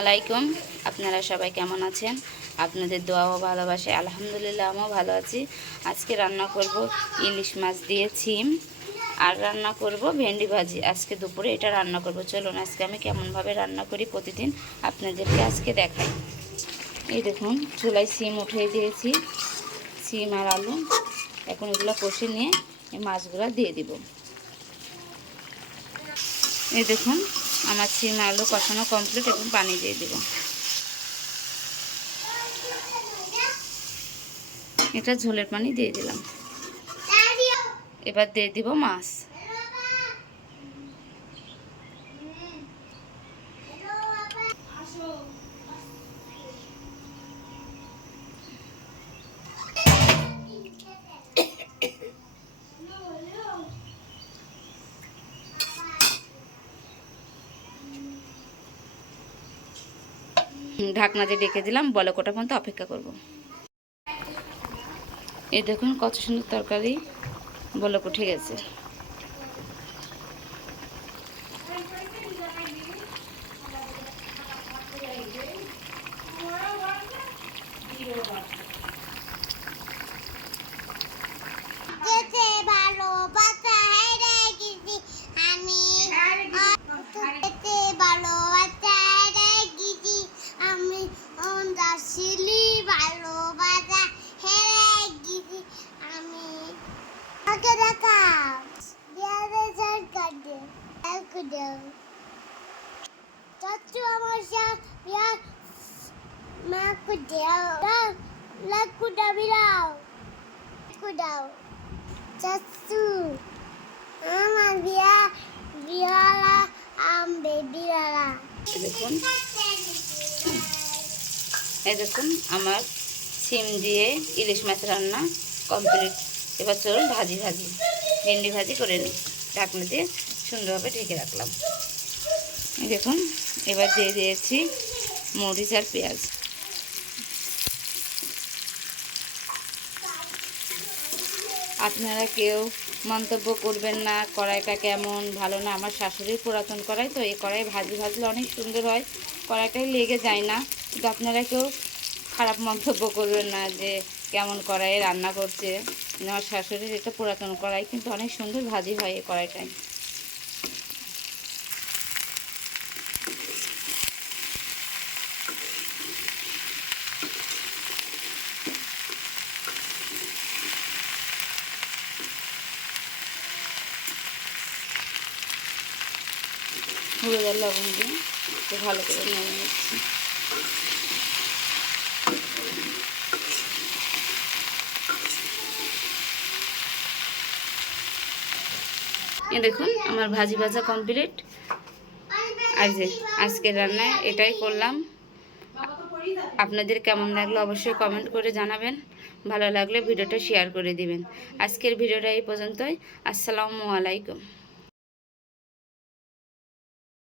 আলাইকুম। আপনারা সবাই কেমন আছেন? আপনাদের দোয়া ও ভালোবাসে আলহামদুলিল্লাহ আমিও ভালো আছি। আজকে রান্না করব ইলিশ মাছ দিয়ে ছিম, আর রান্না করব ভেন্ডি ভাজি। আজকে দুপুরে এটা রান্না করব। চলুন আজকে আমি কেমনভাবে রান্না করি প্রতিদিন আপনাদেরকে আজকে দেখাই। এই দেখুন, চুলায় সিম উঠিয়ে দিয়েছি, সিম আর আলু। এখন এগুলো কষে নিয়ে এই মাছগুলো দিয়ে দিব। এই দেখুন, আমার সিম আলু কষানো কমপ্লিট। এখন পানি দিয়ে দিব। এটা ঝোলের পানি দিয়ে দিলাম। এবার দিয়ে দিব মাছ। ঢাকনা দিয়ে ডেকে দিলাম, বলক ওঠা পর্যন্ত অপেক্ষা করব। এই দেখুন কত সুন্দর তরকারি, বলক উঠে গেছে। Chachu amasya ya maku dia laku dah bilau aku dah chachu ama dia biala baby lala এই দেখুন আমার সিম দিয়ে ইলিশ মাছ রান্না কমপ্লিট। এবার চলুন ভেন্ডি ভাজি করে নিই। ঢাকনা দিয়ে সুন্দরভাবে ঢেকে রাখলাম। এই দেখুন, এবার দিয়ে দিয়েছি মরিচ আর পেঁয়াজ। আপনারা কেউ মন্তব্য করবেন না কড়াইটা কেমন, ভালো না। আমার শাশুড়ির পুরাতন কড়াই, তো এই কড়াই ভাজলে অনেক সুন্দর হয়, কড়াইটাই লেগে যায় না। কিন্তু আপনারা কেউ খারাপ মন্তব্য করবেন না যে কেমন কড়াইয়ে রান্না করছে। আমার শাশুড়ির এটা পুরাতন কড়াই, কিন্তু অনেক সুন্দর ভাজি হয় এই কড়াইটায়। হলুদ আর লবণ দিয়ে একটু ভালো করে নেড়ে নিচ্ছি। এ দেখুন আমার ভাজি ভাজা কমপ্লিট। আর যে আজকের রান্নায় এটাই করলাম। আপনাদের কেমন লাগলো অবশ্যই কমেন্ট করে জানাবেন। ভালো লাগলে ভিডিওটা শেয়ার করে দিবেন। আজকের ভিডিওটা এই পর্যন্তই। আসসালামু আলাইকুম।